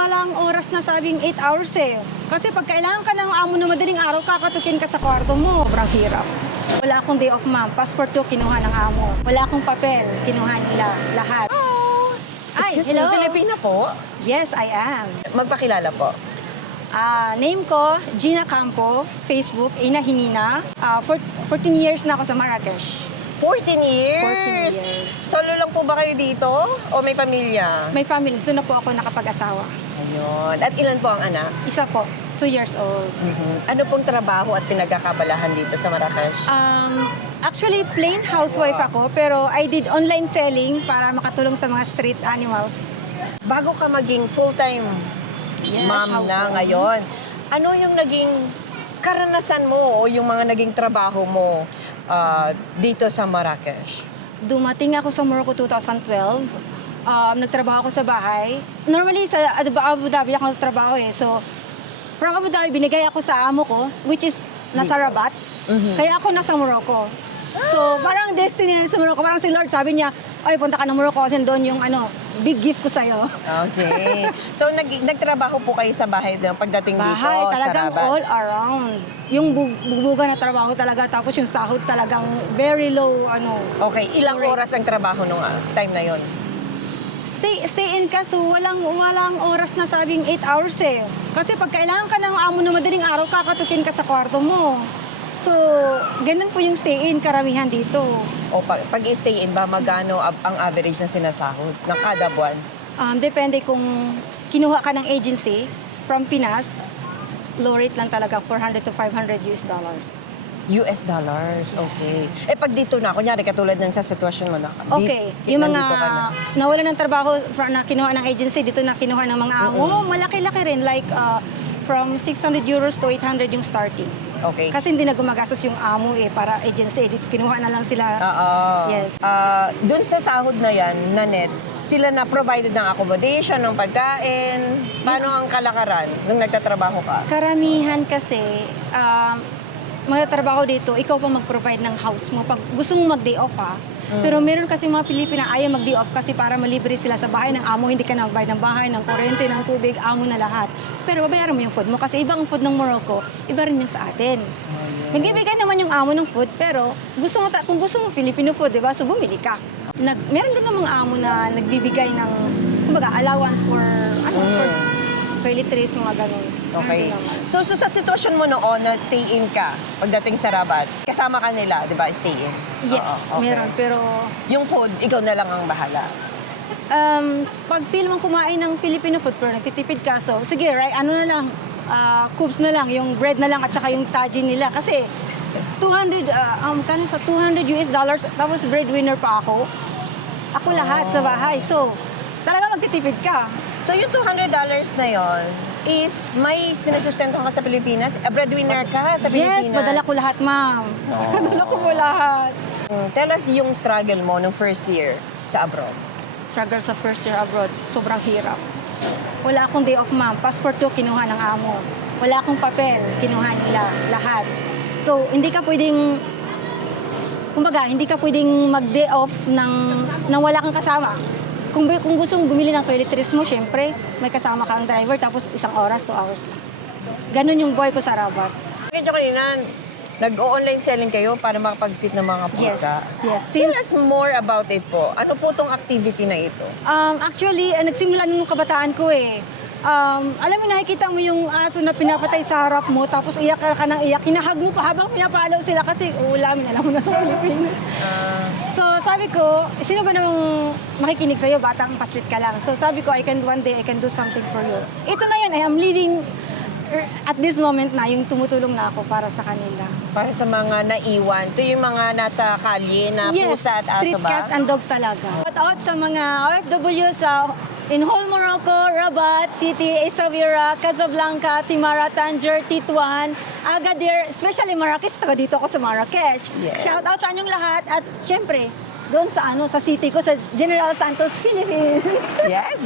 walang oras na sabing 8 hours eh. Kasi pag kailangan ka ng amo na madaling araw, kakatukin ka sa kwarto mo. Sobrang hirap. Wala akong day off, ma'am. Passport ko, kinuha ng amo. Wala akong papel, kinuha nila lahat. Ay, Excuse me, hello? Filipina po? Yes, I am. Magpakilala po. Name ko, Gina Campo, Facebook, Ina Hinina. 14 years na ako sa Marrakesh. 14 years? 14 years. Solo lang po ba kayo dito? O may pamilya? May family, doon na po ako nakapag-asawa. Ayun. At ilan po ang anak? Isa po, 2 years old. Ano pong trabaho at pinagkakabalahan dito sa Marrakesh? Actually, plain housewife ako, pero I did online selling para makatulong sa mga street animals. Bago ka maging full-time Yes, mom na housewife. ngayon, ano yung naging karanasan mo o yung mga naging trabaho mo dito sa Marrakesh? Dumating ako sa Morocco 2012. Nagtrabaho ako sa bahay. Normally, sa Abu Dhabi ako nagtrabaho eh. So, from Abu Dhabi, binigay ako sa amo ko, which is nasa Rabat. Kaya ako nasa Morocco. So, parang destiny na sa Morocco. Parang si Lord sabi niya, ay, punta ka ng Morocco kasi doon yung big gift ko sa'yo. Okay. So, nagtrabaho po kayo sa bahay pagdating dito Bahay, sa talagang Rabat? all around. Yung bubuga na trabaho talaga, tapos yung sahod talagang very low, Okay. Ilang oras ang trabaho nung time na yon? Stay in ka, so walang oras na sabing 8 hours eh. Kasi pag kailangan ka ng amo na madaling araw, kakatukin ka sa kwarto mo. So, ganun po yung stay in karamihan dito. O pag-stay in ba, magkano ang average na sinasahod ng kada buwan? Depende kung kinuha ka ng agency from Pinas, low rate lang talaga, 400 to 500 US dollars. US dollars, okay. Pag dito na, kunyari katulad ng sa sitwasyon mo na. Okay, yung mga nandito ka na. nawala ng trabaho na kinuha ng agency, dito na kinuha ng mga amo, malaki-laki rin, like from 600 euros to 800 yung starting. Okay. Kasi hindi na gumagastos yung amo para agency, dito kinuha na lang sila. Yes. Doon sa sahod na yan, na net, sila na provided ng accommodation, ng pagkain. Paano ang kalakaran nung nagtatrabaho ka? Karamihan kasi, magtatrabaho dito, ikaw pa mag-provide ng house mo. Pag gusto mong mag-day off Pero meron kasi mga Pilipina ayaw mag-day off kasi para malibre sila sa bahay ng amo, hindi ka na magbayad ng bahay, ng kuryente, ng tubig, amo na lahat. Pero babayaran mo yung food mo kasi ibang food ng Morocco, iba rin yung sa atin. Magbibigay naman yung amo ng food, pero kung gusto mo Filipino food, diba? So bumili ka. Meron din namang amo na nagbibigay ng, kumbaga, allowance for toiletries, mga ganun. Okay. Meron din naman. So sa sitwasyon mo noon na stay in ka pagdating sa Rabat, kasama ka nila, di ba, stay in? Yes, Oo, okay. meron. Pero Yung food, ikaw na lang ang bahala. pag feel mong kumain ng Filipino food, pero nagtitipid ka, so sige, right, na lang, cubes na lang, yung bread na lang at saka yung tajin nila. Kasi 200, kano sa 200 US dollars, tapos breadwinner pa ako. Ako lahat sa bahay. So, talaga magtitipid ka. So yung $200 na yon is may sinasustento ka sa Pilipinas? Breadwinner ka sa Pilipinas? Yes, padala ko lahat, ma'am. Padala ko po lahat. Tell us yung struggle mo nung first year sa abroad. Struggle sa first year abroad, sobrang hirap. Wala akong day off, ma'am. Passport ko, kinuha ng amo. Wala akong papel, kinuha nila lahat. So, hindi ka pwedeng, kumbaga, hindi ka pwedeng mag-day off nang wala kang kasama. Kung gusto mong bumili ng toiletries mo, syempre, may kasama kang driver, tapos 1 oras, 2 hours lang. Ganun yung boy ko sa Rabat. Ganyan kanina, nag-o-online selling kayo para makapag-fit ng mga pusa. Yes. Tell us more about it po. Ano po tong activity na ito? Actually, nagsimula nung kabataan ko alam mo, nakikita mo yung aso na pinapatay sa harap mo, tapos iyak ka ng iyak, hinahag mo pa habang pinapalaw sila kasi ulam, alam mo na sa Pilipinas. So sabi ko, sino ba namang makikinig sa'yo, batang paslit ka lang. So sabi ko, one day I can do something for you. Ito na yun, I am leading at this moment na yung tumutulong na ako para sa kanila. Para sa mga naiwan. Ito yung mga nasa kalye na pusa at aso street ba? cats and dogs talaga. Shout out sa mga OFW in whole Morocco, Rabat City, Essaouira, Casablanca, Timara, Tanger, Tetuan, Agadir, especially Marrakesh. Taga dito ako sa Marrakesh. Yes. Shout out sa inyong lahat at syempre doon sa sa city ko sa General Santos, Philippines. Yes.